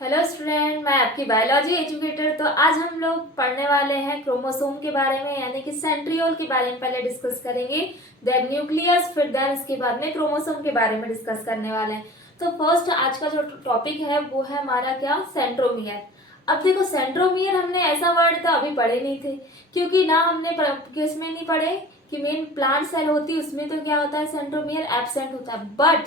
Hello student, मैं आपकी biology educator. तो आज हम लोग पढ़ने वाले हैं क्रोमोसोम के बारे में, यानी कि सेंट्रियोल के बारे में पहले डिस्कस करेंगे, देन न्यूक्लियस, फिर देन इसके बाद में क्रोमोसोम के बारे में डिस्कस करने वाले हैं। तो फर्स्ट आज का जो टॉपिक है वो है हमारा क्या, सेंट्रोमियर। अब देखो, सेंट्रोमियर हमने ऐसा वर्ड तो अभी पढ़े नहीं थे, क्योंकि ना हमने किसमें नहीं पढ़े कि मेन प्लांट सेल होती है उसमें तो क्या होता है, सेंट्रोमियर एब्सेंट होता है। बट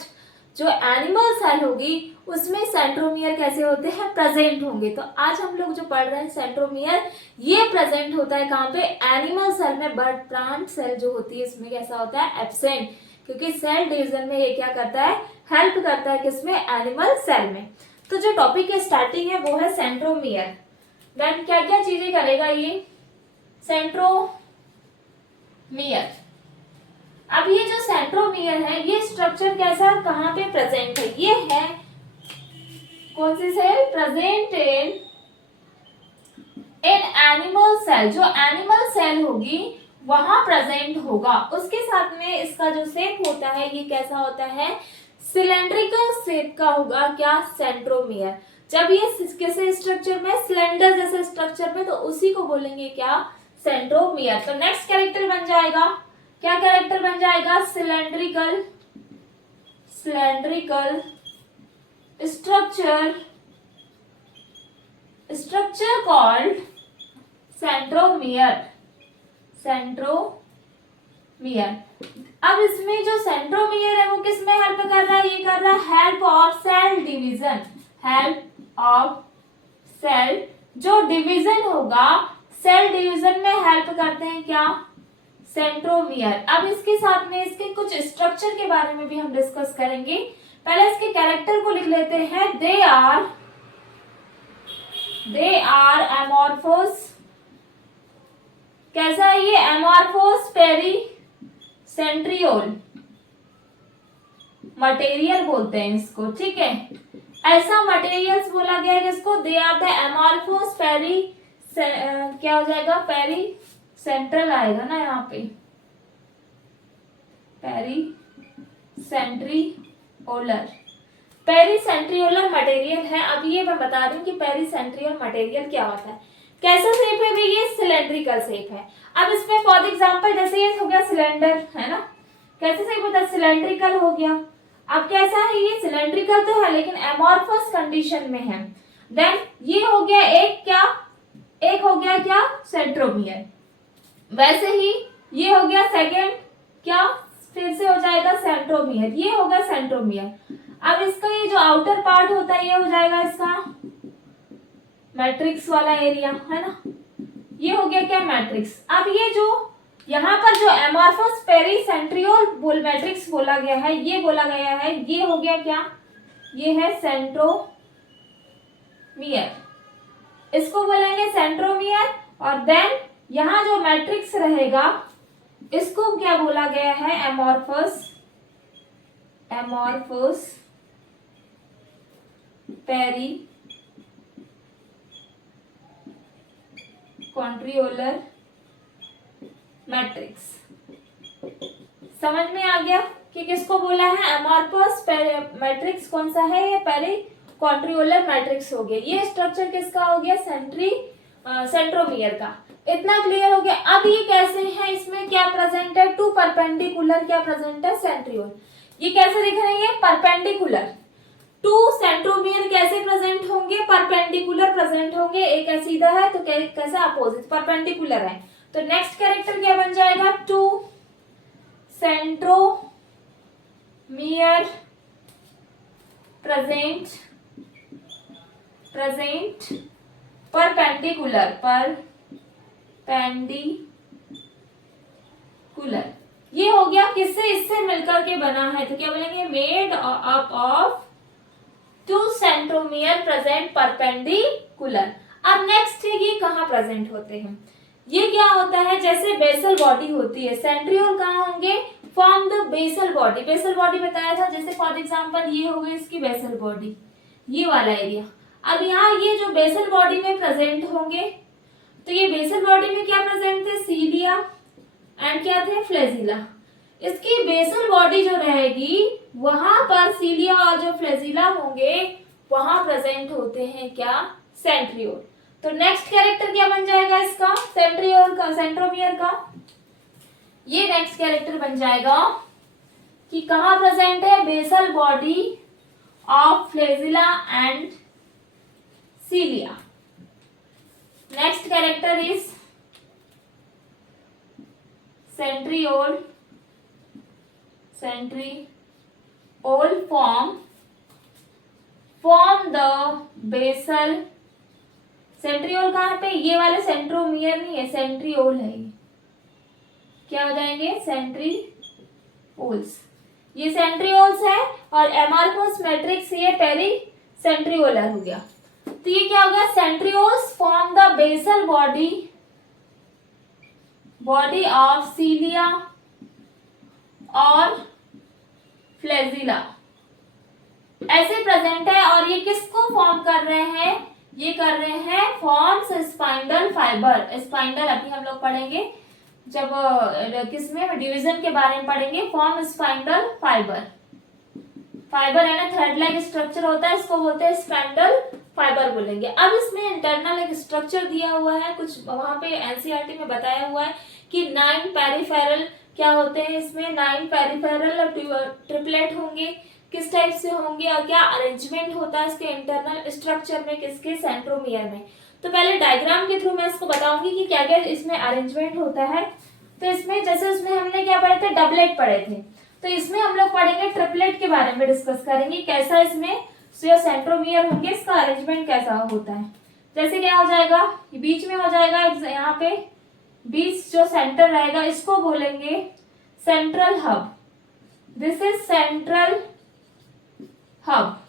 जो एनिमल सेल होगी उसमें सेंट्रोमियर कैसे होते हैं, प्रेजेंट होंगे। तो आज हम लोग जो पढ़ रहे हैं सेंट्रोमियर, ये प्रेजेंट होता है कहाँ पे, एनिमल सेल में। बट प्लांट सेल जो होती है इसमें कैसा होता है, एब्सेंट, क्योंकि सेल डिवीजन में ये क्या करता है, हेल्प करता है किसमें, एनिमल सेल में। तो जो टॉपिक की स्टार्टिंग है वो है सेंट्रोमियर। देन क्या क्या चीजें करेगा ये सेंट्रोमियर। अब ये जो सेंट्रोमियर है, ये स्ट्रक्चर कैसा, कहाँ पे प्रेजेंट है, ये है कौन सी cell, present in animal cell. जो एनिमल सेल होगी वहां प्रेजेंट होगा। उसके साथ में इसका जो शेप होता है ये कैसा होता है, सिलेंड्रिकल शेप का होगा क्या, सेंट्रोमियर। जब ये किसी स्ट्रक्चर में, सिलेंडर जैसे स्ट्रक्चर में, तो उसी को बोलेंगे क्या, सेंट्रोमियर। तो नेक्स्ट कैरेक्टर बन जाएगा, क्या कैरेक्टर बन जाएगा, cylindrical, cylindrical structure called centromere, centromere. अब इसमें जो सेंट्रोमियर है वो किसमें हेल्प कर रहा है, ये कर रहा है help of cell division, help of cell, जो डिवीजन होगा सेल डिवीजन में हेल्प करते हैं क्या, सेंट्रोमियर। अब इसके साथ में इसके कुछ स्ट्रक्चर के बारे में भी हम डिस्कस करेंगे। पहले इसके कैरेक्टर को लिख लेते हैं, दे आर एमॉर्फोस। कैसा है ये, एमॉर्फोस पेरी सेंट्रियोल मटेरियल बोलते हैं इसको, ठीक है। ऐसा मटेरियल्स बोला गया है जिसको दे आर द एमॉर्फोस पेरी, क्या हो जाएगा, पेरी सेंट्रल आएगा ना यहाँ पे, peri centriolar, peri centriolar material है। अब ये मैं बता रही हूँ कि पेरी सेंट्रियोल मटेरियल क्या होता है। कैसा शेप है भी, ये सिलेंड्रिकल शेप है। अब इसमें फॉर एग्जांपल जैसे ये हो गया सिलेंडर, है ना, कैसे शेप होता है, सिलेंड्रिकल हो गया। अब कैसा है ये, सिलेंड्रिकल तो है लेकिन एमॉर्फस कंडीशन में है। देन ये हो गया एक क्या, एक हो गया क्या, सेंट्रोमियर। वैसे ही ये हो गया सेकेंड क्या, फिर से हो जाएगा सेंट्रोमियर, ये होगा सेंट्रोमियर। अब इसका ये जो आउटर पार्ट होता है ये हो जाएगा इसका मैट्रिक्स वाला एरिया, है ना, ये हो गया क्या, मैट्रिक्स। अब ये जो यहाँ पर जो एमॉर्फस पेरी सेंट्रियोल मैट्रिक्स बोला गया है, ये बोला गया है, ये हो गया क्या, ये है सेंट्रोमियर, इसको बोलेंगे सेंट्रोमियर। और देन यहाँ जो मैट्रिक्स रहेगा इसको क्या बोला गया है, एमॉर्फस, एमॉर्फस पेरी कॉन्ट्रियोलर मैट्रिक्स। समझ में आ गया कि किसको बोला है, एमॉर्फस मैट्रिक्स कौन सा है, ये पेरी कॉन्ट्रियोलर मैट्रिक्स हो गया। ये स्ट्रक्चर किसका हो गया, सेंट्रोमियर का। इतना क्लियर हो गया। अब ये कैसे है, इसमें क्या प्रेजेंट है, टू परपेंडिकुलर क्या प्रेजेंट है, सेंट्रियोल। ये कैसे दिख रही है, परपेंडिकुलर। टू सेंट्रोमियर कैसे प्रेजेंट होंगे, परपेंडिकुलर प्रेजेंट होंगे। एक सीधा है तो कैसा, अपोजिट, परपेंडिकुलर है। तो नेक्स्ट कैरेक्टर क्या बन जाएगा, two centromere present perpendicular, perpendicular. ये हो गया किससे, इससे मिलकर के बना है, तो क्या बोलेंगे, made up of two centromere present perpendicular. अब नेक्स्ट है, ये कहाँ प्रेजेंट होते हैं, ये क्या होता है, जैसे बेसल बॉडी होती है, सेंट्रियोल कहाँ होंगे, form the basal body. Basal body बताया था, जैसे फॉर एग्जांपल ये हो गई इसकी बेसल बॉडी, ये वाला एरिया। अब यहाँ ये जो बेसल बॉडी में प्रेजेंट होंगे, तो ये बेसल बॉडी में क्या प्रेजेंट थे, सीलिया एंड क्या थे, फ्लैजिला। इसकी बेसल बॉडी जो रहेगी वहां पर सीलिया और जो फ्लैजिला होंगे वहां प्रेजेंट होते हैं क्या, सेंट्रियोल। तो नेक्स्ट कैरेक्टर क्या बन जाएगा इसका, सेंट्रियोल का, सेंट्रोमियर का, ये नेक्स्ट कैरेक्टर बन जाएगा कि कहां प्रेजेंट है, basal body of flagella and cilia. Next character is centriole. Centriole form the basal. Centriole कहाँ पे, ये वाले सेंट्रोमियर नहीं है, सेंट्रियोल है ये, क्या हो जाएंगे, सेंट्रिओल्स। ये सेंट्रिओल्स है और एमार्फोस मैट्रिक्स ये पेरी सेंट्रियोलर हो गया। तो ये क्या होगा, centrioles form the basal body of cilia और फ्लैजिला, ऐसे प्रेजेंट है। और ये किसको फॉर्म कर रहे हैं, ये कर रहे हैं फॉर्म्स स्पाइंडल फाइबर। स्पाइंडल अभी हम लोग पढ़ेंगे जब किसमें डिवीजन के बारे में पढ़ेंगे, फॉर्म स्पाइंडल फाइबर। फाइबर है ना, थ्रेड लाइक स्ट्रक्चर होता है, इसको बोलते हैं स्पाइंडल फाइबर बोलेंगे। अब इसमें इंटरनल एक स्ट्रक्चर दिया हुआ है, कुछ वहां पे एनसीईआरटी में बताया हुआ है कि 9 पेरिफेरल क्या होते हैं, इसमें 9 पेरिफेरल ट्रिपलेट होंगे, किस टाइप से होंगे और क्या अरेंजमेंट होता है इसके इंटरनल स्ट्रक्चर में, किसके, सेंट्रोमियर में। तो पहले डायग्राम के थ्रू मैं इसको बताऊंगी कि क्या क्या इसमें अरेंजमेंट होता है। तो इसमें जैसे इसमें हमने क्या पढ़े थे, डबलेट पढ़े थे, तो इसमें हम लोग पढ़ेंगे ट्रिपलेट के बारे में डिस्कस करेंगे, कैसा इसमें जो सेंट्रोमियर होंगे इसका अरेंजमेंट कैसा होता है। जैसे क्या हो जाएगा, बीच में हो जाएगा, यहाँ पे बीच जो सेंटर रहेगा इसको बोलेंगे central hub. This is central hub.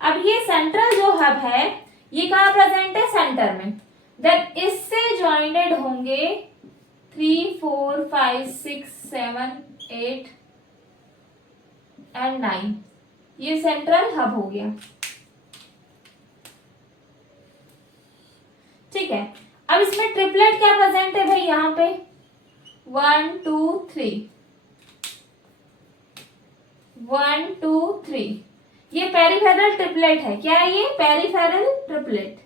अब ये सेंट्रल जो हब है ये कहाँ प्रेजेंट है, सेंटर में। देन इससे ज्वाइंटेड होंगे 3, 4, 5, 6, 7, 8 एंड 9, ये सेंट्रल हब हो गया। ठीक है, अब इसमें ट्रिपलेट क्या प्रेजेंट है भाई, यहाँ पे 1, 2, 3, 1, 2, 3, ये पेरिफेरल ट्रिपलेट है। क्या है ये, पेरिफेरल ट्रिपलेट,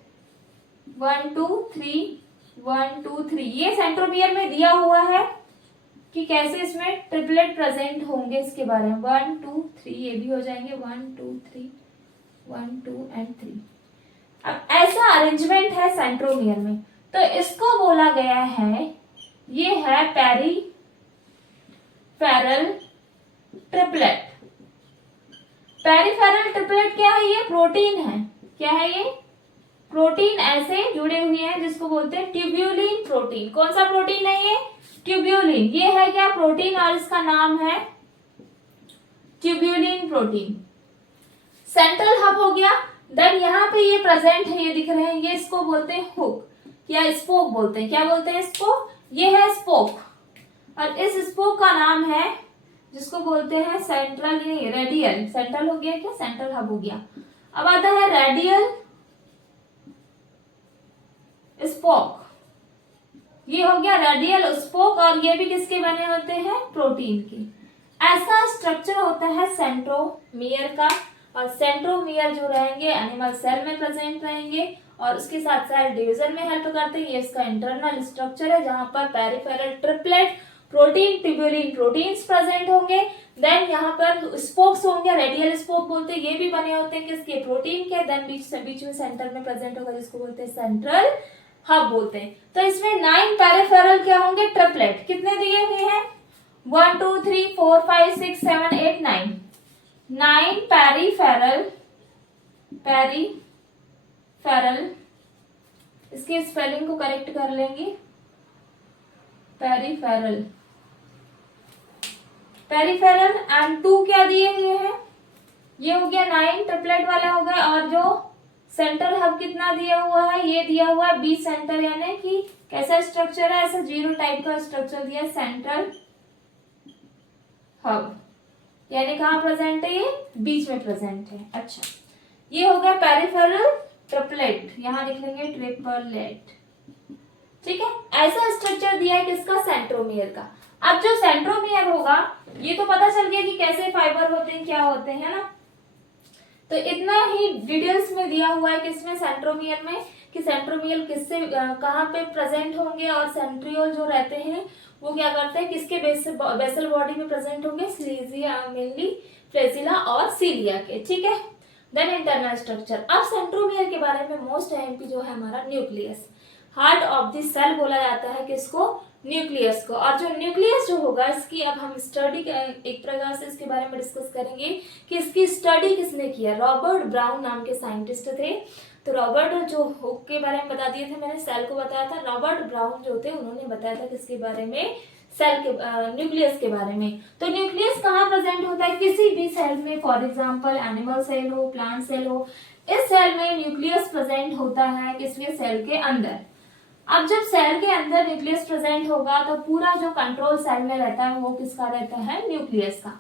1, 2, 3, 1, 2, 3। ये सेंट्रोमियर में दिया हुआ है कि कैसे इसमें ट्रिपलेट प्रेजेंट होंगे, इसके बारे में 1, 2, 3 ये भी हो जाएंगे, 1, 2, 3, 1, 2 एंड 3। अब ऐसा अरेंजमेंट है सेंट्रोमियर में, तो इसको बोला गया है, ये है पेरिफेरल ट्रिपलेट। पेरिफेरल ट्रिपलेट क्या है, ये प्रोटीन है। क्या है ये, प्रोटीन ऐसे जुड़े हुए हैं जिसको बोलते हैं ट्यूब्यूलिन प्रोटीन। कौन सा प्रोटीन है ये, ट्यूब्यूलिन। ये है क्या, प्रोटीन, और इसका नाम है ट्यूब्यूलिन प्रोटीन। सेंट्रल हब हो गया। देन यहाँ पे ये प्रेजेंट है, ये दिख रहे हैं, ये इसको बोलते हैं हुक या स्पोक बोलते हैं। क्या बोलते हैं इसको, ये है स्पोक, और इस स्पोक का नाम है जिसको बोलते हैं सेंट्रल, नहीं रेडियल। सेंट्रल हो गया क्या, सेंट्रल हब हो गया। अब आता है रेडियल स्पोक, ये हो गया रेडियल स्पोक, और ये भी किसके बने होते हैं, प्रोटीन के। ऐसा स्ट्रक्चर होता है सेंट्रोमियर का, और सेंट्रोमियर जो रहेंगे एनिमल सेल में प्रेजेंट रहेंगे और उसके साथ सेल डिवीजन में हेल्प करते हैं। ये इसका इंटरनल स्ट्रक्चर है जहां पर peripheral triplet protein, tubulin proteins present होंगे। देन यहाँ पर स्पोक्स होंगे, रेडियल स्पोक बोलते हैं, ये भी बने होते हैं किसके, प्रोटीन के। देन बीच में सेंटर में प्रेजेंट होगा जिसको बोलते हैं सेंट्रल हब बोलते हैं। तो इसमें 9 पेरिफेरल क्या होंगे, ट्रिपलेट। कितने दिए हुए हैं, 1, 2, 3, 4, 5, 6, 7, 8, 9, 9 पेरिफेरल। इसके स्पेलिंग को करेक्ट कर लेंगे, पेरिफेरल एंड 2 क्या दिए हुए हैं, ये हो गया 9 ट्रिपलेट वाला हो गया। और जो सेंट्रल हब कितना दिया हुआ है, ये दिया हुआ है 20 सेंटर, यानी कि कैसा स्ट्रक्चर है, ऐसा 0 टाइप का स्ट्रक्चर दिया है सेंट्रल हब, यानी कहाँ प्रेजेंट है, ये बीच में प्रेजेंट है। अच्छा, ये हो गया पेरिफेरल ट्रिपलेट, यहाँ लिख लेंगे ट्रिपलेट। ठीक है, ऐसा स्ट्रक्चर दिया है किसका, सेंट्रोमियर का। अब जो सेंट्रोमियर होगा, ये तो पता चल गया कि कैसे फाइबर होते हैं, क्या होते हैं ना। तो इतना ही डिटेल्स में दिया हुआ है किसमें, सेंट्रोमियर में, कि सेंट्रोमियर किससे कहाँ पे प्रेजेंट होंगे और सेंट्रियोल जो रहते हैं वो क्या करते हैं, किसके बेसल बॉडी में प्रेजेंट होंगे, स्लीजिया मेनली, फ्लेजिला और सीलिया के, ठीक है। Then internal structure. अब सेंट्रोमियर के बारे में मोस्ट एमपी जो है हमारा nucleus, heart of the cell बोला जाता है किसको, न्यूक्लियस को। और जो न्यूक्लियस जो होगा इसकी अब हम स्टडी एक प्रकार से इसके बारे में डिस्कस करेंगे कि इसकी स्टडी किसने किया। रॉबर्ट ब्राउन नाम के साइंटिस्ट थे। तो रॉबर्ट जो हुक के बारे में बता दिए थे, मैंने सेल को बताया था। रॉबर्ट ब्राउन जो थे उन्होंने बताया था किसके बारे में, सेल के न्यूक्लियस के बारे में। तो न्यूक्लियस कहाँ प्रेजेंट होता है, किसी भी सेल में, फॉर एग्जांपल एनिमल सेल हो, प्लांट सेल हो, इस सेल में न्यूक्लियस प्रेजेंट होता है किसमें, सेल के अंदर। अब जब सेल के अंदर न्यूक्लियस प्रेजेंट होगा तो पूरा जो कंट्रोल सेल में रहता है वो किसका रहता है, न्यूक्लियस का।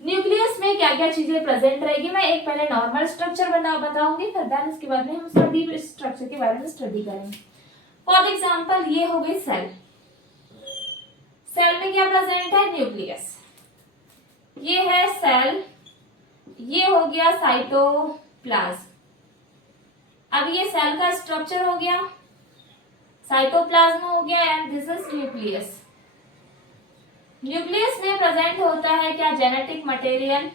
न्यूक्लियस में क्या क्या चीजें प्रेजेंट रहेगी, मैं एक पहले नॉर्मल स्ट्रक्चर बताऊंगी, फिर देन इसके बाद में हम सभी स्ट्रक्चर के बारे में स्टडी करेंगे। फॉर एग्जांपल ये हो गई सेल, सेल में क्या प्रेजेंट है, न्यूक्लियस। ये है सेल, ये हो गया साइटोप्लाज्म। अब ये सेल का स्ट्रक्चर हो गया, साइटोप्लाज्म हो गया, and this is nucleus. Nucleus में प्रेजेंट होता है क्या, जेनेटिक मटेरियल,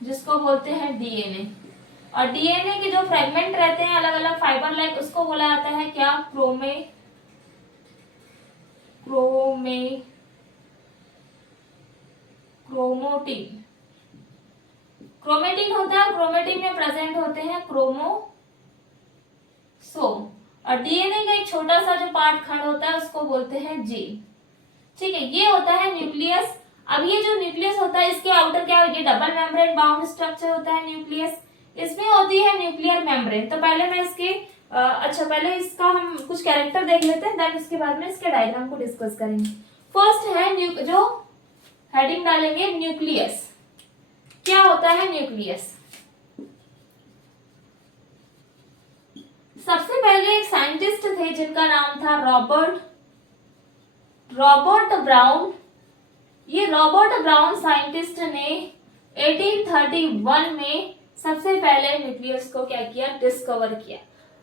जिसको बोलते हैं डीएनए। और डीएनए के जो फ्रेगमेंट रहते हैं अलग अलग फाइबर लाइक, उसको बोला जाता है क्या, क्रोमोटीन। क्रोमेटिन होता है, क्रोमेटिन में प्रेजेंट होते हैं क्रोमोसोम। और डीएनए का एक छोटा सा जो पार्ट खंड होता है उसको बोलते हैं जीन, ठीक है। ये होता है न्यूक्लियस। अब ये जो न्यूक्लियस होता है इसके आउटर क्या होगी, डबल मेम्ब्रेन बाउंड स्ट्रक्चर होता है न्यूक्लियस। इसमें होती है न्यूक्लियर मेम्ब्रेन। तो पहले मैं इसके पहले इसका हम कुछ कैरेक्टर देख लेते हैं, देन उसके बाद में इसके डायग्राम को डिस्कस करेंगे। फर्स्ट है जो हेडिंग डालेंगे, न्यूक्लियस। क्या होता है न्यूक्लियस? सबसे पहले एक साइंटिस्ट थे जिनका नाम था रॉबर्ट ब्राउन। ये रॉबर्ट ब्राउन साइंटिस्ट ने 1831 में सबसे पहले न्यूक्लियस को क्या किया, डिस्कवर किया।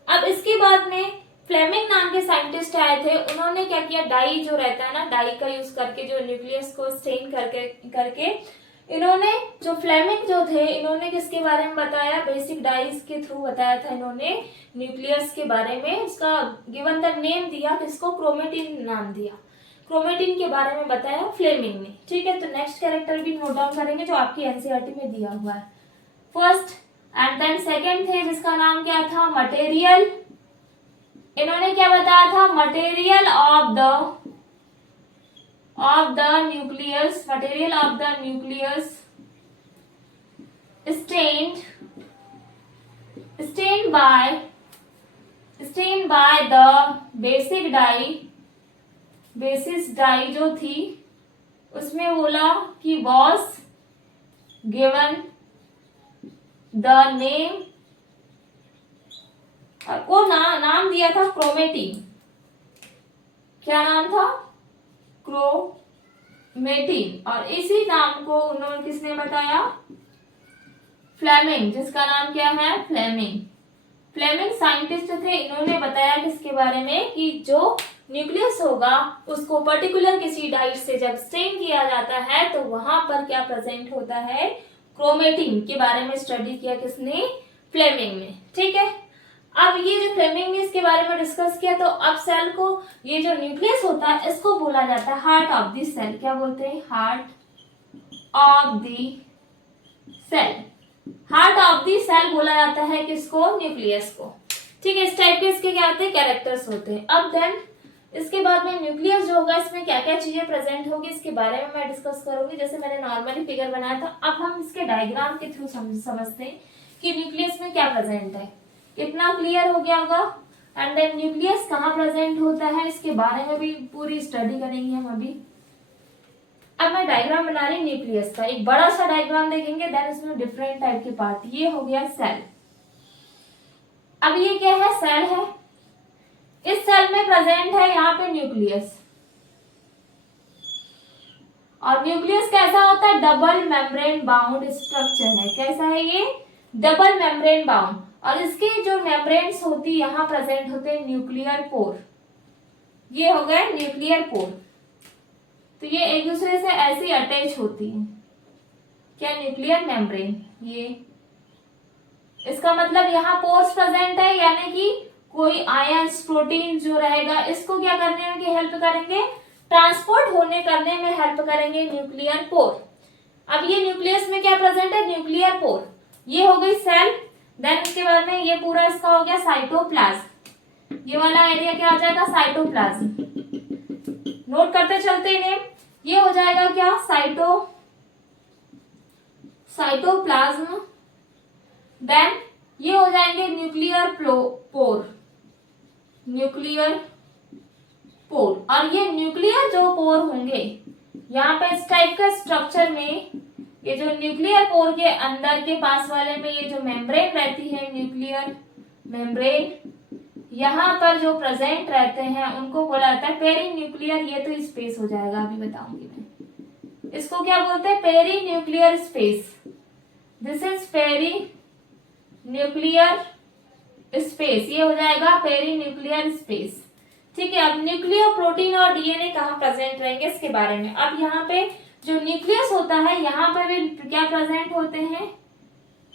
अब इसके बाद में फ्लेमिंग नाम के साइंटिस्ट आए थे। उन्होंने क्या किया, डाई जो रहता है ना, डाई का यूज करके जो न्यूक्लियस को स्टेन करके इन्होंने, जो फ्लेमिंग जो थे, इन्होंने किसके बारे में बताया, बेसिक डाइज के थ्रू बताया था इन्होंने न्यूक्लियस के बारे में। उसका गिवन द नेम दिया, किसको, क्रोमेटिन नाम दिया। क्रोमेटिन के बारे में बताया फ्लेमिंग ने, ठीक है। तो नेक्स्ट कैरेक्टर भी नोट डाउन करेंगे जो आपकी एनसीईआरटी में दिया हुआ है। फर्स्ट एंड देन सेकंड थे जिसका नाम क्या था, मटेरियल। इन्होंने क्या बताया था, material of the nucleus, material of the nucleus stained by the basic dye जो थी उसमें बोला कि was given the name, को नाम दिया था क्रोमेटिन। क्या नाम था, क्रोमेटिन। और इसी नाम को उन्होंने किसने बताया, फ्लेमिंग, जिसका नाम क्या है, फ्लेमिंग साइंटिस्ट थे। इन्होंने बताया किसके बारे में, कि जो न्यूक्लियस होगा उसको पर्टिकुलर किसी डाइट से जब स्टेन किया जाता है तो वहां पर क्या प्रेजेंट होता है, क्रोमेटिन के बारे में स्टडी किया किसने, फ्लेमिंग ने, ठीक है। अब ये जो फ्लेमिंग ने इसके बारे में डिस्कस किया, तो अब सेल को, ये जो न्यूक्लियस होता है इसको बोला जाता है हार्ट ऑफ द सेल। क्या बोलते हैं, heart of the cell. Heart of the cell बोला जाता है किसको, न्यूक्लियस को, ठीक है। इस टाइप के इसके क्या होते हैं, कैरेक्टर्स होते हैं। अब देन इसके बाद में न्यूक्लियस जो होगा इसमें क्या क्या चीजें प्रेजेंट होगी इसके बारे में मैं डिस्कस करूंगी। जैसे मैंने नॉर्मली फिगर बनाया था, अब हम इसके डायग्राम के थ्रू समझते हैं कि न्यूक्लियस में क्या प्रेजेंट है। कितना क्लियर हो गया होगा। एंड देन न्यूक्लियस कहाँ प्रेजेंट होता है इसके बारे में भी पूरी स्टडी करेंगे हम अभी। अब मैं डायग्राम बना रही न्यूक्लियस का, एक बड़ा सा डायग्राम देखेंगे, देन इसमें डिफरेंट टाइप के पार्ट। ये हो गया सेल। अब ये क्या है, सेल है। इस सेल में प्रेजेंट है यहाँ पे न्यूक्लियस। और न्यूक्लियस कैसा होता है, डबल मेम्ब्रेन बाउंड स्ट्रक्चर है। कैसा है ये, डबल मेम्ब्रेन बाउंड, और इसके जो मेम्ब्रेन्स होती यहाँ प्रेजेंट होते हैं न्यूक्लियर पोर। ये हो गए न्यूक्लियर पोर, तो ये एक दूसरे से ऐसी अटैच होती है। क्या? Nuclear membrane. ये इसका मतलब यहाँ पोर्स प्रेजेंट है, यानी कि कोई आयंस प्रोटीन जो रहेगा इसको क्या करने में हेल्प करेंगे, ट्रांसपोर्ट होने करने में हेल्प करेंगे न्यूक्लियर पोर। अब ये न्यूक्लियस में क्या प्रेजेंट है, न्यूक्लियर पोर। ये हो गई सेल, देन इसके बाद में ये पूरा इसका हो गया साइटोप्लाज्म। ये वाला एरिया क्या आ जाएगा, साइटोप्लाज्म। नोट करते चलते नेम, ये हो जाएगा क्या, साइटोप्लाज्म। देन ये हो जाएंगे न्यूक्लियर पोर, न्यूक्लियर पोर। और ये न्यूक्लियर जो पोर होंगे, यहाँ पे इस टाइप का स्ट्रक्चर में ये जो न्यूक्लियर पोर के अंदर के पास वाले में ये जो मेम्ब्रेन रहती है, न्यूक्लियर मेम्ब्रेन, यहाँ पर जो प्रेजेंट रहते हैं उनको बोला जाता है पेरी न्यूक्लियर। ये तो स्पेस हो जाएगा, अभी बताऊंगी मैं इसको क्या बोलते हैं, peri nuclear space. This is peri nuclear space, ये हो जाएगा पेरी न्यूक्लियर स्पेस। ठीक है, अब न्यूक्लियो प्रोटीन और डीएनए कहाँ प्रेजेंट रहेंगे इसके बारे में। अब यहाँ पे जो न्यूक्लियस होता है यहाँ पे भी क्या प्रेजेंट होते हैं,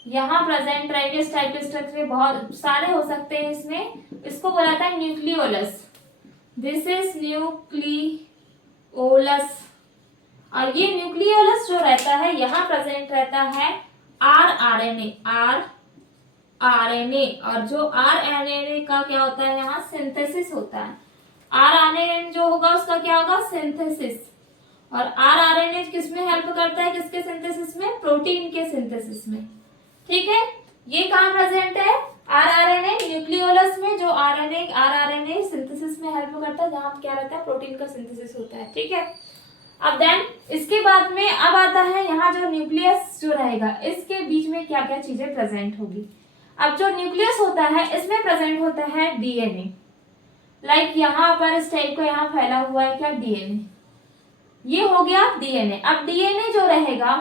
यहाँ प्रेजेंट रहेंगे। इस टाइप के स्ट्रक्चर बहुत सारे हो सकते हैं इसमें, इसको बोला जाता है न्यूक्लियोलस। This is nucleolus. और ये न्यूक्लियोलस जो रहता है यहाँ प्रेजेंट रहता है आरएनए, आरएनए। और जो आरएनए का क्या होता है, यहाँ सिंथेसिस होता है। आरएनए जो होगा उसका क्या होगा, सिंथेसिस। और आरएनए किसमें हेल्प करता है, किसके सिंथेसिस में, प्रोटीन के सिंथेसिस में। ठीक है, ये कहाँ प्रेजेंट है, आरएनए न्यूक्लियोलस में। जो आरएनए सिंथेसिस में हेल्प करता है, जहाँ क्या रहता है, प्रोटीन का सिंथेसिस होता है। ठीक है, अब देन इसके बाद में अब आता है यहाँ जो न्यूक्लियस जो रहेगा इसके बीच में क्या क्या चीजें प्रेजेंट होगी। अब जो न्यूक्लियस होता है इसमें प्रेजेंट होता है डीएनए। लाइक यहाँ पर इस टाइप का यहाँ फैला हुआ है क्या, डीएनए। ये हो गया डीएनए। अब डीएनए जो रहेगा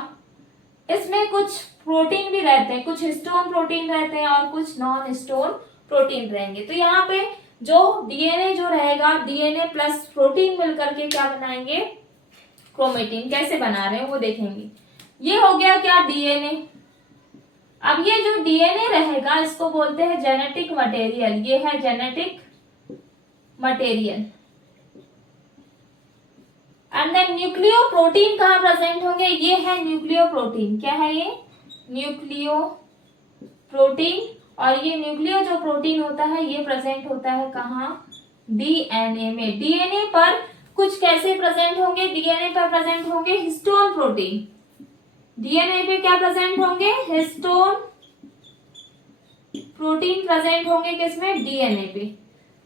इसमें कुछ प्रोटीन भी रहते हैं, कुछ हिस्टोन प्रोटीन रहते हैं और कुछ नॉन हिस्टोन प्रोटीन रहेंगे। तो यहाँ पे जो डीएनए जो रहेगा, डीएनए प्लस प्रोटीन मिलकर के क्या बनाएंगे, क्रोमेटिन। कैसे बना रहे हैं वो देखेंगे। ये हो गया क्या, डीएनए। अब ये जो डीएनए रहेगा इसको बोलते हैं जेनेटिक मटेरियल। ये है genetic material. And then nucleo protein कहाँ प्रेजेंट होंगे, ये है न्यूक्लियो प्रोटीन। क्या है ये, न्यूक्लियो प्रोटीन। और ये न्यूक्लियो जो प्रोटीन होता है ये प्रेजेंट होता है कहाँ, डीएनए में। डीएनए पर कुछ कैसे प्रेजेंट होंगे, डीएनए पर प्रेजेंट होंगे हिस्टोन प्रोटीन। डीएनए पे क्या प्रेजेंट होंगे, हिस्टोन प्रोटीन प्रेजेंट होंगे किसमें, डीएनए पे।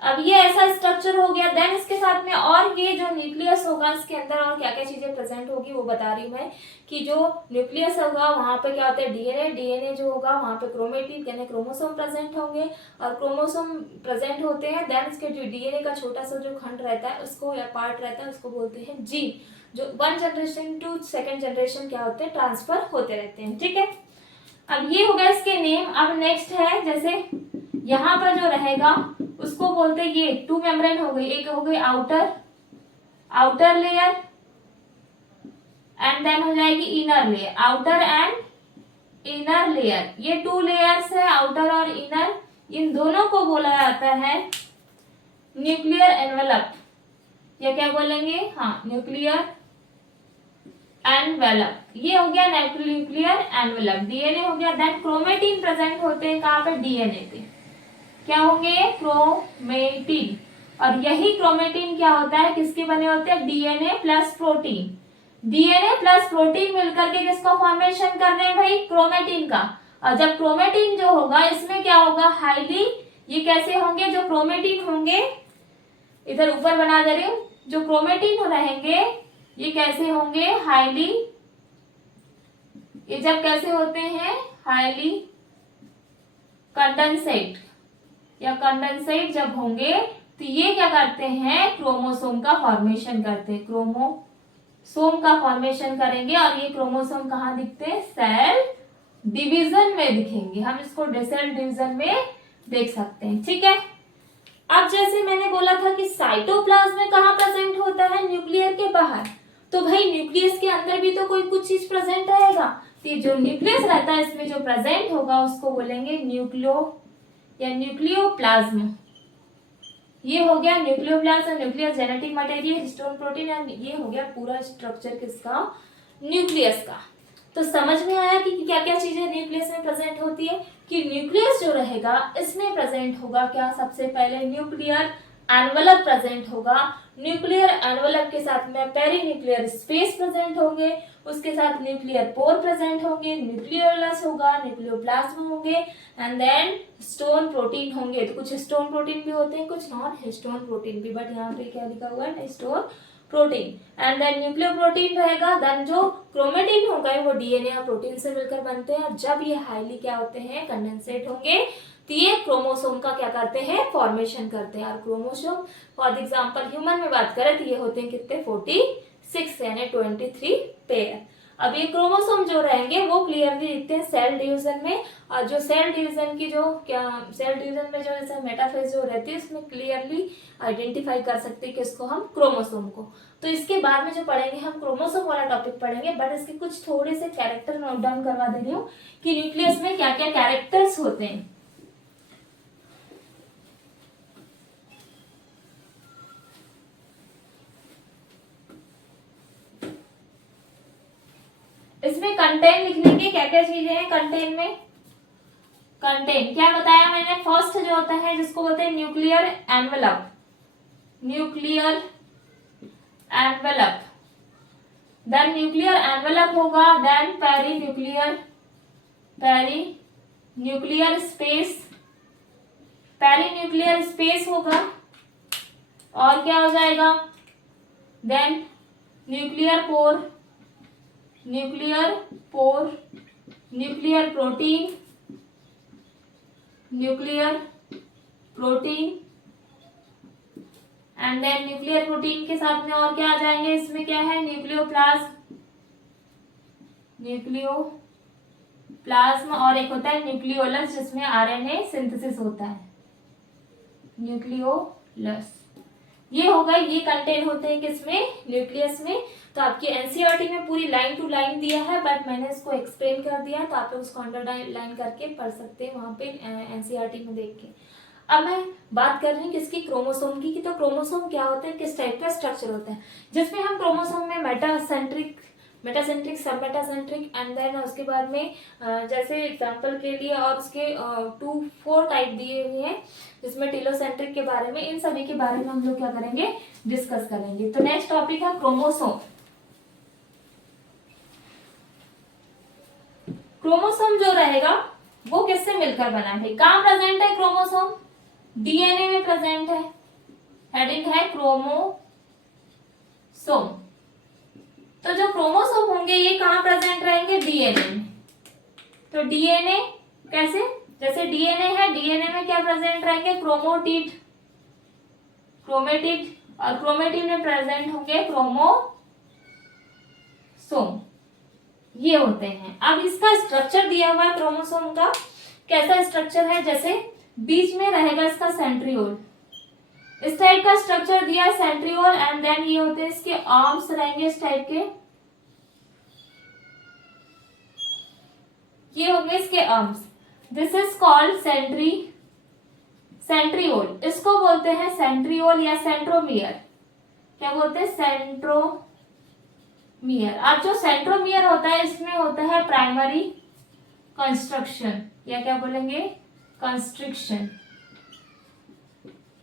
अब ये ऐसा स्ट्रक्चर हो गया। देन इसके साथ में और ये जो न्यूक्लियस होगा इसके अंदर और क्या क्या चीजें प्रेजेंट होगी वो बता रही हूँ मैं, कि जो न्यूक्लियस होगा वहां पे क्या होता है, डीएनए। डीएनए जो होगा वहां पे क्रोमेटिन यानी क्रोमोसोम प्रेजेंट होंगे, और क्रोमोसोम प्रेजेंट होते हैं। देन इसके जो डीएनए का छोटा सा जो खंड रहता है उसको या पार्ट रहता है उसको बोलते हैं जीन, जो one generation to second generation क्या होते हैं, ट्रांसफर होते रहते हैं। ठीक है, अब ये हो गया इसके नेम। अब नेक्स्ट है, जैसे यहाँ पर जो रहेगा उसको बोलते हैं, ये टू मेम्ब्रेन हो गई, एक हो गई आउटर लेयर एंड देन हो जाएगी inner layer, outer and inner layer. ये टू लेयर्स है, आउटर और इनर। इन दोनों को बोला जाता है न्यूक्लियर एनवेलप, या क्या बोलेंगे, हाँ, न्यूक्लियर एनवेलप। ये हो गया न्यूक्लियर एनवेलप। डीएनए हो गया। देन क्रोमेटिन प्रेजेंट होते हैं कहाँ पे, डीएनए पे। क्या होंगे, क्रोमेटिन। और यही क्रोमेटिन क्या होता है, किसके बने होते हैं, DNA plus protein. DNA plus protein मिलकर के किसका फॉर्मेशन कर रहे हैं भाई, क्रोमेटिन का। और जब क्रोमेटिन जो होगा इसमें क्या होगा, हाईली, ये कैसे होंगे, जो क्रोमेटिन होंगे, इधर ऊपर बना दे रही हूं, जो क्रोमेटिन रहेंगे ये कैसे होंगे, हाईली, ये जब कैसे होते हैं, हाईली कंडेंसेट या कंडेंसेट जब होंगे तो ये क्या करते हैं, क्रोमोसोम का फॉर्मेशन करते हैं, क्रोमोसोम का फॉर्मेशन करेंगे। और ये क्रोमोसोम कहाँ दिखते हैं, सेल डिवीजन में दिखेंगे, हम इसको सेल डिवीजन में देख सकते हैं। ठीक है, अब जैसे मैंने बोला था कि साइटोप्लाज्म में कहाँ प्रेजेंट होता है, न्यूक्लियर के बाहर, तो भाई न्यूक्लियस के अंदर भी तो कोई कुछ चीज प्रेजेंट रहेगा, तो जो न्यूक्लियस रहता है इसमें जो प्रेजेंट होगा उसको बोलेंगे न्यूक्लियो या न्यूक्लियोप्लाज्म। ये हो गया nucleoplasm, nucleus genetic material, histone protein, and ये हो गया पूरा स्ट्रक्चर किसका, न्यूक्लियस का। तो समझ में आया कि क्या क्या चीजें न्यूक्लियस में प्रेजेंट होती है, कि न्यूक्लियस जो रहेगा इसमें प्रेजेंट होगा क्या, सबसे पहले न्यूक्लियर एनवलप प्रेजेंट होगा, न्यूक्लियर एनवलप के साथ में पेरीन्यूक्लियर स्पेस प्रेजेंट होंगे, उसके साथ न्यूक्लियर पोर प्रेजेंट होंगे, न्यूक्लियोलस होगा, न्यूक्लियोप्लाज्म होंगे, एंड देन स्टोन प्रोटीन होंगे। तो कुछ स्टोन प्रोटीन भी होते हैं, कुछ नॉन हिस्टोन प्रोटीन भी, बट यहाँ पे क्या लिखा हुआ है, histone protein. And then nucleoprotein रहेगा, देन जो क्रोमेटिन होगा वो डीएनए और प्रोटीन से मिलकर बनते हैं, और जब ये हाईली क्या होते हैं, कंडेंसेट होंगे, तो ये क्रोमोसोम का क्या करते हैं, फॉर्मेशन करते हैं। और क्रोमोसोम फॉर एग्जांपल ह्यूमन में बात करें तो ये होते हैं कितने, 46 यानी 23 पेयर। अब ये क्रोमोसोम जो रहेंगे वो क्लियरली दिखते हैं सेल डिवीजन में, और जो सेल डिवीजन की जो क्या सेल डिवीजन में जो जैसे मेटाफेज जो रहती है उसमें क्लियरली आइडेंटिफाई कर सकते हैं किसको, हम क्रोमोसोम को। तो इसके बाद में जो पढ़ेंगे हम क्रोमोसोम वाला टॉपिक पढ़ेंगे, बट इसके कुछ थोड़े से कैरेक्टर नोट डाउन करवा दे रही हूँ कि न्यूक्लियस में क्या क्या कैरेक्टर्स होते हैं। इसमें कंटेंट लिखने की क्या क्या चीजें हैं, कंटेंट में कंटेंट क्या बताया मैंने, फर्स्ट जो होता है जिसको बोलते हैं nuclear envelope, nuclear envelope, then nuclear envelope होगा, then perinuclear space, perinuclear space होगा, और क्या हो जाएगा, then nuclear pore, nuclear protein, and then nuclear protein के साथ में और क्या आ जाएंगे, इसमें क्या है, न्यूक्लियोप्लाज्म, और एक होता है न्यूक्लियोलस जिसमें आरएनए सिंथेसिस होता है, न्यूक्लियोलस। ये होगा, ये कंटेंट होते हैं किसमें, न्यूक्लियस में। तो आपकी एनसीईआरटी में पूरी लाइन टू लाइन दिया है, बट मैंने इसको एक्सप्लेन कर दिया, तो आप लोग उसको अंडरलाइन करके पढ़ सकते हैं वहां पे एनसीईआरटी में देख के। अब मैं बात कर रही हूँ किसकी, क्रोमोसोम की, कि तो क्रोमोसोम क्या होता है, किस टाइप का स्ट्रक्चर होता है, जिसमें हम क्रोमोसोम में मेटासेंट्रिक, सब मेटासेंट्रिक, एंड देन उसके बाद में जैसे एग्जांपल के लिए और उसके 4 टाइप दिए हुए हैं, जिसमें टेलोसेंट्रिक के बारे में, इन सभी के बारे में हम लोग क्या करेंगे, डिस्कस करेंगे। तो नेक्स्ट टॉपिक है क्रोमोसोम। क्रोमोसोम जो रहेगा वो किससे मिलकर बना है, कहाँ प्रेजेंट है क्रोमोसोम, डीएनए में प्रेजेंट है, हेडिंग है क्रोमोसोम। तो जो क्रोमोसोम होंगे ये कहाँ प्रेजेंट रहेंगे, डीएनए में। तो डीएनए कैसे, जैसे डीएनए है, डीएनए में क्या प्रेजेंट रहेंगे, क्रोमेटिड, और क्रोमेटिड में प्रेजेंट होंगे क्रोमोसोम, ये होते हैं। अब इसका स्ट्रक्चर दिया हुआ है क्रोमोसोम का, कैसा स्ट्रक्चर है, जैसे बीच में रहेगा इसका सेंट्रियोल, इस टाइप का स्ट्रक्चर दिया है सेंट्रियोल, एंड देन ये होते हैं इसके आर्म्स रहेंगे इस टाइप के, ये होंगे इसके arms, this is called centriole, इसको बोलते हैं सेंट्रियोल या सेंट्रोमियर, क्या बोलते हैं, सेंट्रोमियर। अब जो सेंट्रोमियर होता है इसमें होता है प्राइमरी कंस्ट्रक्शन, या क्या बोलेंगे, कंस्ट्रिक्शन,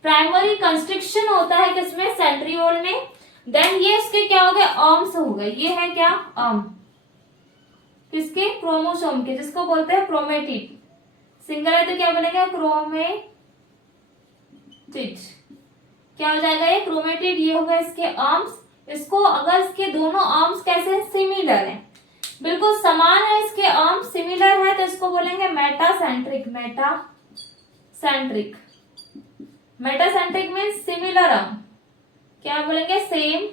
प्राइमरी कंस्ट्रिक्शन होता है किसमें, सेंट्रियोल में। देन ये इसके क्या हो गए, आर्म्स हो गए, ये है क्या, आर्म, किसके, क्रोमोसोम के, जिसको बोलते हैं क्रोमेटिड, सिंगल है तो क्या बोलेंगे, क्रोमेटिड, क्या हो जाएगा ये, क्रोमेटिड, ये होगा इसके आर्म्स। इसको अगर इसके दोनों आर्म्स कैसे, सिमिलर है, बिल्कुल समान है, इसके आर्म्स सिमिलर है, तो इसको बोलेंगे मेटासेंट्रिक मीन्स सिमिलर आर्म, क्या बोलेंगे, सेम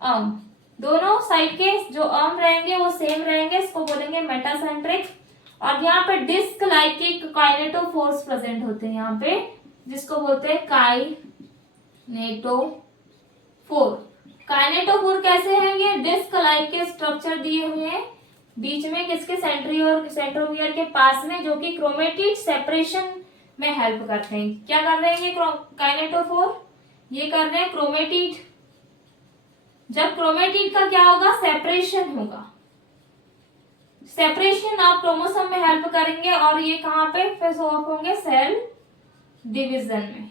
आर्म, दोनों साइड के जो आर्म रहेंगे वो सेम रहेंगे, इसको बोलेंगे मेटासेंट्रिक। और यहाँ पे डिस्क लाइक के काइनेटोफोर्स प्रेजेंट होते हैं यहाँ पे, जिसको बोलते हैं काइनेटोफोर। काइनेटोफोर कैसे हैं? ये डिस्क लाइक के स्ट्रक्चर दिए हुए हैं बीच में किसके, सेंट्रोमियर के पास में, जो कि क्रोमेटिड सेपरेशन में हेल्प करते हैं। क्या कर रहे हैं ये काइनेटोफोर? ये कर रहे हैं क्रोमेटिड। जब क्रोमेटिड का क्या होगा, सेपरेशन होगा, सेपरेशन ऑफ क्रोमोसोम में हेल्प करेंगे। और ये कहाँ पे फिर शो अप होंगे, सेल डिवीजन में।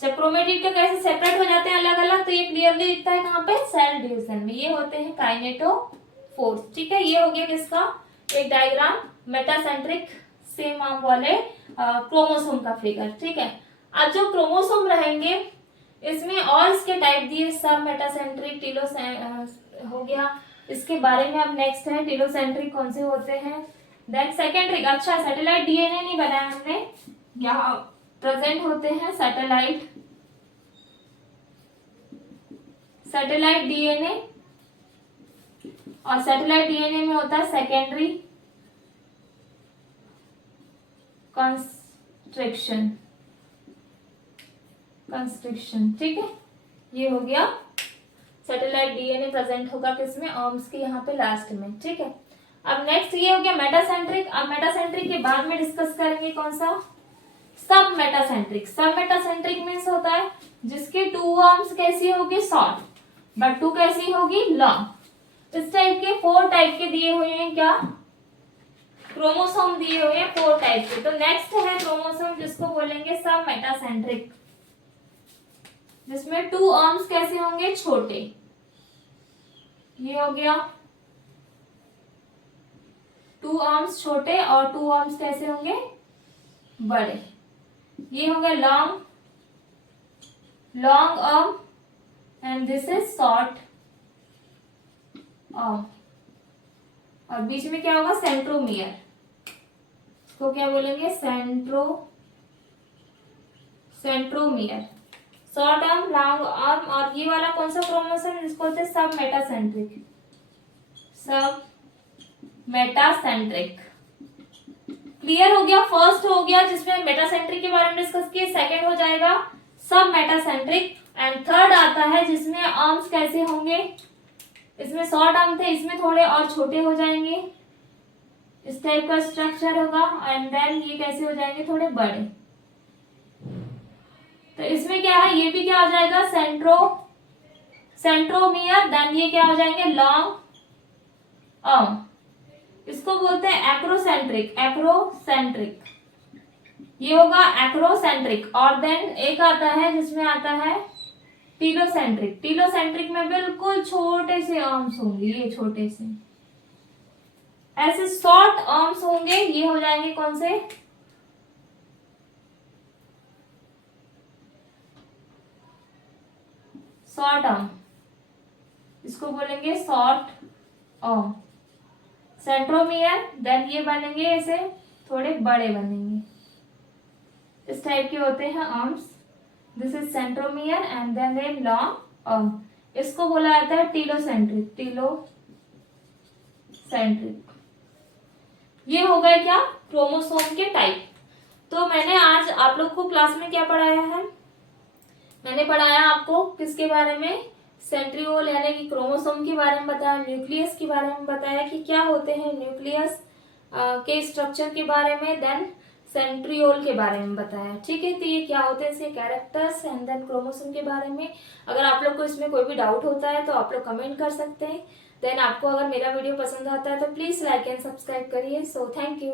जब क्रोमेटिड का कैसे सेपरेट हो जाते हैं अलग अलग, तो ये क्लियरली दिखता है कहाँ पे, सेल डिवीजन में। ये होते हैं काइनेटोफोर्स। ठीक है, ये हो गया किसका, एक डायग्राम मेटासेंट्रिक सेम आर्म वाले क्रोमोसोम का फिगर। ठीक है, अब जो क्रोमोसोम रहेंगे इसमें और इसके टाइप दिए, सब मेटासेंट्रिक, टीलो हो गया, इसके बारे में अब नेक्स्ट है टीलोसेंट्रिक कौन से होते हैं। देन सेकेंड्रिक, अच्छा सैटेलाइट डीएनए नहीं बनाया हमने, यहाँ प्रेजेंट होते हैं सैटेलाइट डीएनए। और सैटेलाइट डीएनए में होता है सेकेंडरी कंस्ट्रक्शन। ठीक है, ये हो गया सैटेलाइट डीएनए प्रेजेंट होगा किसमें, आर्म्स के यहाँ पे लास्ट में। ठीक है, अब नेक्स्ट ये हो गया मेटासेंट्रिक। अब मेटासेंट्रिक के बाद में डिस्कस करेंगे कौन सा, सब मेटासेंट्रिक। सब मेटासेंट्रिक मीन्स होता है जिसके 2 आर्म्स कैसी होगी, शॉर्ट, बट 2 कैसी होगी, लॉन्ग। इस टाइप के 4 टाइप के दिए हुए हैं, क्या क्रोमोसोम दिए हुए हैं 4 टाइप के। तो नेक्स्ट है क्रोमोसोम जिसको बोलेंगे सब मेटासेंट्रिक, जिसमें 2 आर्म्स कैसे होंगे, छोटे। ये हो गया 2 आर्म्स छोटे और 2 आर्म्स कैसे होंगे, बड़े। ये होंगे long arm and this is short arm. और बीच में क्या होगा, सेंट्रोमियर, इसको क्या बोलेंगे, centromere. Short arm, long arm. और ये वाला कौन सा क्रोमोसोम, जिसको बोलते हैं सब मेटासेंट्रिक। क्लियर हो गया, फर्स्ट हो गया जिसमें मेटासेंट्रिक के बारे में डिस्कस किए। सेकंड हो जाएगा सब मेटासेंट्रिक एंड थर्ड आता है जिसमें आर्म्स कैसे होंगे, इसमें शॉर्ट आर्म थे, इसमें थोड़े और छोटे हो जाएंगे, इस टाइप का स्ट्रक्चर होगा। एंड देन ये कैसे हो जाएंगे, थोड़े बड़े। तो इसमें क्या है, ये भी क्या हो जाएगा, सेंट्रोमियर। देन ये क्या हो जाएंगे, लॉन्ग आर्म। इसको बोलते हैं एक्रोसेंट्रिक। ये होगा एक्रोसेंट्रिक। और देन एक आता है जिसमें आता है टीलोसेंट्रिक में बिल्कुल छोटे से आर्म्स होंगे, ये छोटे से ऐसे शॉर्ट आर्म्स होंगे। ये हो जाएंगे कौन से, शॉर्ट आर्म, इसको बोलेंगे शॉर्ट आर्म। सेंट्रोमियर, देन ये बनेंगे ऐसे थोड़े बड़े बनेंगे, इस टाइप के होते हैं arms. This is centromere and then a long arm. इसको बोला जाता है टीलोसेंट्रिक। ये हो गए क्या, क्रोमोसोम के टाइप। तो मैंने आज आप लोग को क्लास में क्या पढ़ाया है, मैंने पढ़ाया आपको किसके बारे में, सेंट्रियोल यानी कि क्रोमोसोम के बारे में बताया, न्यूक्लियस के बारे में बताया कि क्या होते हैं न्यूक्लियस के स्ट्रक्चर के बारे में, देन सेंट्रियोल के बारे में बताया। ठीक है, तो ये क्या होते हैं, इसके कैरेक्टर्स एंड देन क्रोमोसोम के बारे में। अगर आप लोग को इसमें कोई भी डाउट होता है तो आप लोग कमेंट कर सकते हैं। देन आपको अगर मेरा वीडियो पसंद आता है तो प्लीज लाइक एंड सब्सक्राइब करिए। So thank you.